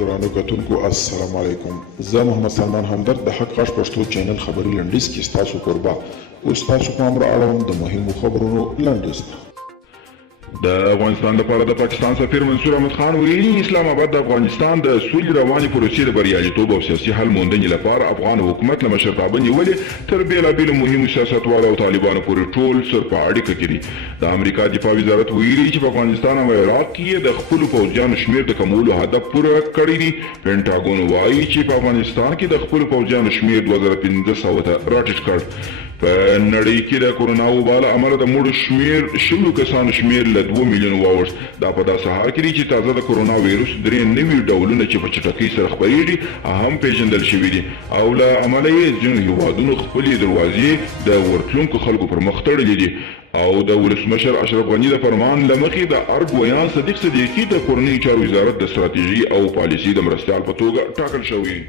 درانو کتونکو السلام علیکم. زه محمد سلمان همدرد د حق غږ پښتو چینل خبري لنډیز کې ستاسو کوربه اوس تاسو پام را اړوم د مهمو خبرونو لنډیز ته. د افغانستان لپاره د پاکستان سفیر منصور احمد خان ویلي اسلام آباد د افغانستان د سولې روانې پروسې د بریالیتوب او سیاسي حل موندنې لپاره افغان حکومت له مشرتابه نیولې تر بېلابېلو مهمو سیاستوالو او طالبانو پورې ټول سر په اړیکه کې دي. د امریکا دفاع وزارت ویلي چې په افغانستان او عراق کې د خپلو پوځیانو شمېر د کمولو هدف پوره کړی دي. پینټاګون وایي چې په افغانستان کې د خپلو پوځیانو شمېر 2500 ته راټیټ کړ. په نړۍ کې د کورونا وبا له امله د مړو شمېر شلو کسانو شمېر له 2 میلیون واوښت. دا په داسې حال کې دی چې تازه د کورونا ویروس 3 نوي ډولونه چې په چټکۍ سره خپرېږي هم پیژندل شوي دي او له امله یې ځینو هېوادونو خپلې دروازې د ورتلونکو خلکو پر مخ تړلې دي. او د ولسمشر اشرف غني د فرمان له مخې د ارګ ویان صدیق صدیقي د کورنیو چارو وزارت د ستراتیژي او پالیسي د مرستیال په توګه ټاکل شوی.